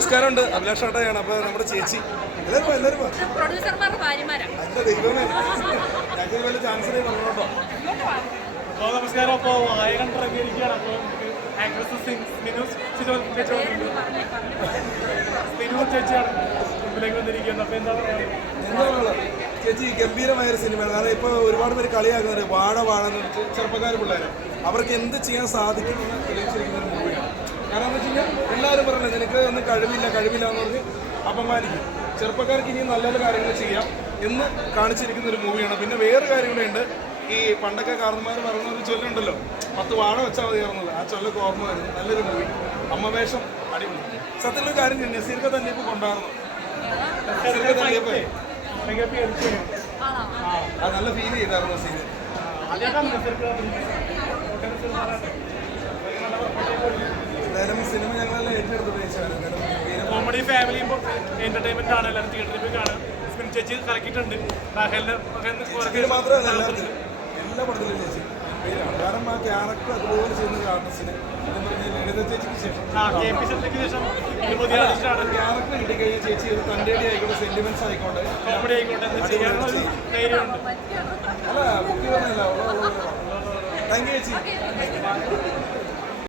നമസ്കാരമുണ്ട്, അഭിലാഷ് ആട്ടയാണ്. അപ്പോൾ നമ്മുടെ ചേച്ചി എല്ലാവരും എൻ്റെ ദൈവമേ, ഞങ്ങൾക്ക് വല്ല ചാൻസിനെ പറഞ്ഞോട്ടോ. നമസ്കാരം. അപ്പോൾ വായകൻ ഇറങ്ങിയിരിക്കുകയാണ്. അപ്പോൾ ആക്ട്രസ് സ്മിനു ചേച്ചിയാണ് മുമ്പിലേക്ക് വന്നിരിക്കുന്നത്. അപ്പോൾ എന്താ എന്താണുള്ളത് ചേച്ചി, ഗംഭീരമായൊരു സിനിമയാണ്. കാരണം ഇപ്പോൾ ഒരുപാട് പേര് കളിയാക്കുന്നുണ്ട് വാഴ ചെറുപ്പക്കാർ പിള്ളേർ അവർക്ക് എന്ത് ചെയ്യാൻ സാധിക്കുമെന്ന് തെളിയിച്ചിരിക്കുന്ന ഒരു മൂവിയാണ്. കാരണം എന്ന് വെച്ച് കഴിഞ്ഞാൽ എല്ലാവരും പറഞ്ഞില്ല നിനക്ക് ഒന്നും കഴിവില്ല എന്ന് പറഞ്ഞ് അപമാനിക്കും. ചെറുപ്പക്കാർക്ക് ഇനിയും നല്ല നല്ല കാര്യങ്ങൾ ചെയ്യാം എന്ന് കാണിച്ചിരിക്കുന്ന ഒരു മൂവിയാണ്. പിന്നെ വേറെ കാര്യം കൂടെ ഉണ്ട്. ഈ പണ്ടൊക്കെ കാരണന്മാർ പറയുന്ന ഒരു ചൊല്ലുണ്ടല്ലോ, 10 വാഴ വെച്ചാൽ മതിയായിരുന്നത്. ആ ചൊല്ലൊക്കെ ഓർമ്മ വരുന്നു. നല്ലൊരു മൂവി, അമ്മവേഷം അടിപൊളി. സത്യത്തിലൊരു കാര്യം നസീർക്ക് തന്നെ ഇപ്പോൾ കൊണ്ടായിരുന്നു. നസീർക്ക് തല്ലിയപ്പോൾ നല്ല ഫീൽ ചെയ്തായിരുന്നു നസീർ. എന്തായാലും സിനിമ ഞങ്ങളെല്ലാം ഏറ്റെടുത്ത് ഉപയോഗിച്ചാണ്. കോമഡി ഫാമിലി എന്റർടൈൻമെന്റ് ആണ്. എല്ലാവരും തിയേറ്ററിൽ പോയി കാണാൻ സ്മിൻ ചേച്ചി കലക്കിയിട്ടുണ്ട്. മാത്രമല്ല എല്ലാ പടത്തിലും ചേച്ചി പേരാണ്. കാരണം ആ ക്യാരക്ടർ അതുപോലെ ചെയ്യുന്ന ഒരു ആർട്ടിസ്റ്റിന് ലളിത ചേച്ചിക്ക് ശേഷം ക്യാരക്ടർ കിട്ടിക്കഴിഞ്ഞാൽ ചേച്ചി ഇത് തൻ്റെ ആയിക്കോട്ടെ, സെന്റിമെന്റ്സ് ആയിക്കോട്ടെ, കോമഡി ആയിക്കോട്ടെ അല്ല ബുക്ക് പറഞ്ഞല്ല. താങ്ക് യു ചേച്ചി.